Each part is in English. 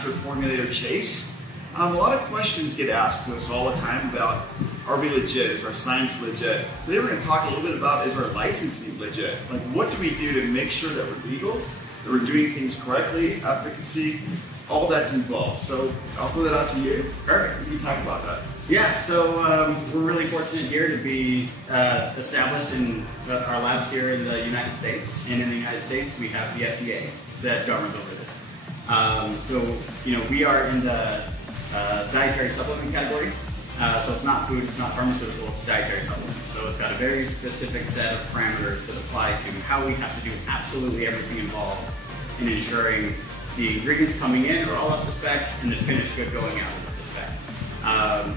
master formulator Chase. A lot of questions get asked to us all the time about, are we legit? Is our science legit? Today we're going to talk a little bit about, is our licensing legit? Like, what do we do to make sure that we're legal, that we're doing things correctly, efficacy, all that's involved. So I'll throw that out to you. Perfect. We can talk about that. Yeah, so we're really fortunate here to be established in our labs here in the United States. And in the United States, we have the FDA that governs over this. So, you know, we are in the dietary supplement category. So it's not food, it's not pharmaceutical, it's dietary supplements. So it's got a very specific set of parameters that apply to how we have to do absolutely everything involved in ensuring the ingredients coming in are all up to spec and the finished good going out is up to spec.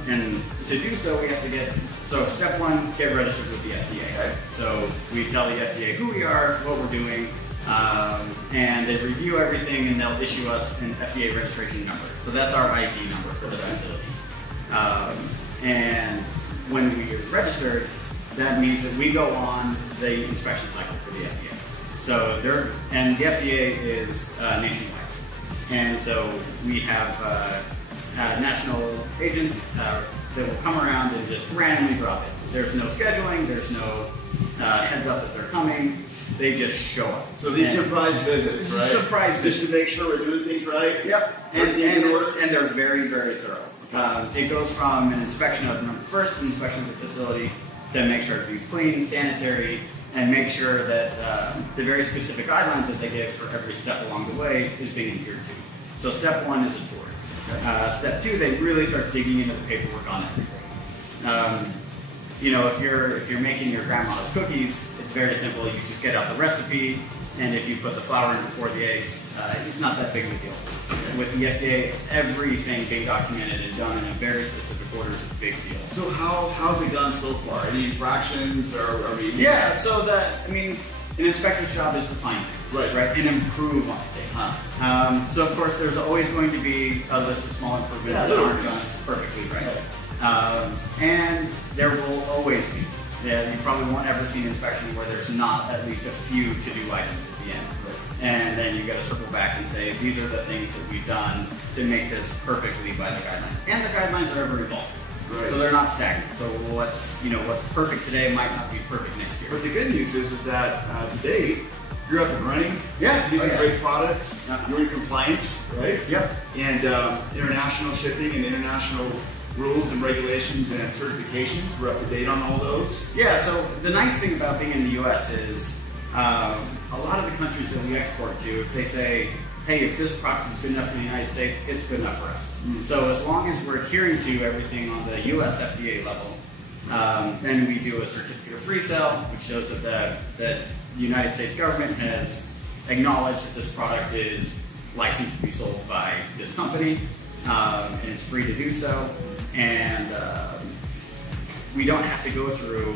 And to do so, we have to get, so step one, get registered with the FDA. Right? So we tell the FDA who we are, what we're doing, and they review everything and they'll issue us an FDA registration number. So that's our ID number for the facility. And when we are registered, that means that we go on the inspection cycle for the FDA. So and the FDA is nationwide. And so we have national agents that will come around and just randomly drop it. There's no scheduling, there's no heads up that they're coming. They just show up. So these surprise visits, right? Surprise visits. Just to make sure we're doing things right? Yep. And they're very, very thorough. It goes from an inspection of an inspection of the facility to make sure everything's clean, sanitary, and make sure that the very specific guidelines that they give for every step along the way is being adhered to. So step one is a tour. Okay. Step two, they really start digging into the paperwork on everything. You know, if you're making your grandma's cookies, it's very simple. You just get out the recipe, and if you put the flour in before the eggs, it's not that big of a deal. With the FDA, everything being documented and done in a very specific order is a big deal. So how's it gone so far? Any infractions or are we? Yeah, so an inspector's job is to find things, right? And improve on things. So of course, there's always going to be a list of small improvements that aren't done perfectly right. And there will always be. Yeah, you probably won't ever see an inspection where there's not at least a few to-do items at the end. And then you got to circle back and say, these are the things that we've done to make this perfectly by the guidelines. And the guidelines are ever evolving. Right. So they're not stagnant. So what's perfect today might not be perfect next year. But the good news is that today, you're up and running. Yeah. Using great products. You're in compliance, right? Yep. And international shipping and international rules and regulations and certifications, we're up to date on all those. Yeah, so the nice thing about being in the US is a lot of the countries that we export to, if they say, hey, if this product is good enough for the United States, it's good enough for us. So as long as we're adhering to everything on the US FDA level, then we do a certificate of resale, which shows that the United States government has acknowledged that this product is licensed to be sold by this company, and it's free to do so. And we don't have to go through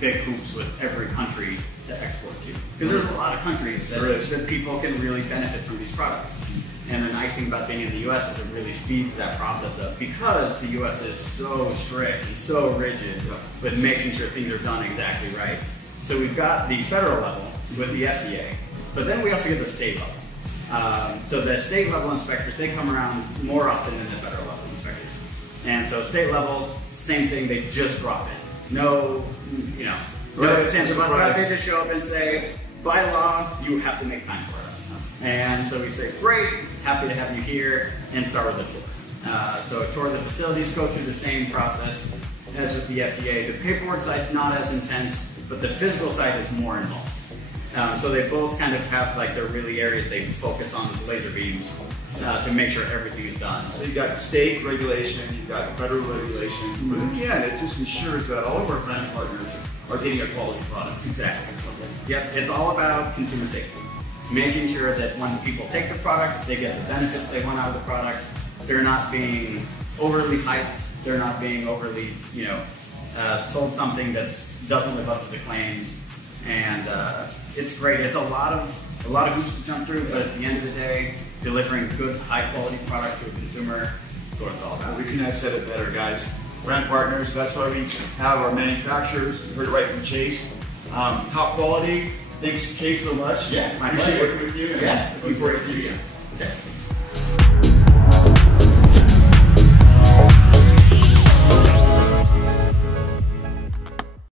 big hoops with every country to export to. Because there's a lot of countries that people can really benefit from these products. And the nice thing about being in the US is it really speeds that process up because the US is so strict and so rigid with making sure things are done exactly right. So we've got the federal level with the FDA, but then we also get the state level. So the state level inspectors, they come around more often than the federal level inspectors. And so state level, same thing, they just drop in. No, no sense about that. They just show up and say, by law, you have to make time for us. And so we say, great, happy to have you here, and start with a tour. So a tour of the facilities, go through the same process as with the FDA. The paperwork side's not as intense, but the physical side is more involved. So they both kind of have like their really areas they focus on with laser beams to make sure everything is done. So you've got state regulation, you've got federal regulation, but again, it just ensures that all of our brand partners are getting a quality product. Exactly. Yep, it's all about consumer safety. Making sure that when people take the product, they get the benefits they want out of the product. They're not being overly hyped. They're not being overly, sold something that doesn't live up to the claims. And it's great. It's a lot of hoops to jump through, but at the end of the day, delivering good, high-quality product to a consumer is what it's all about. We couldn't have said it better, guys. Brand partners, that's why we have our manufacturers. You heard it right from Chase. Top quality. Thanks, Chase, so much. Yeah, my Appreciate pleasure. working with you. Yeah, looking forward to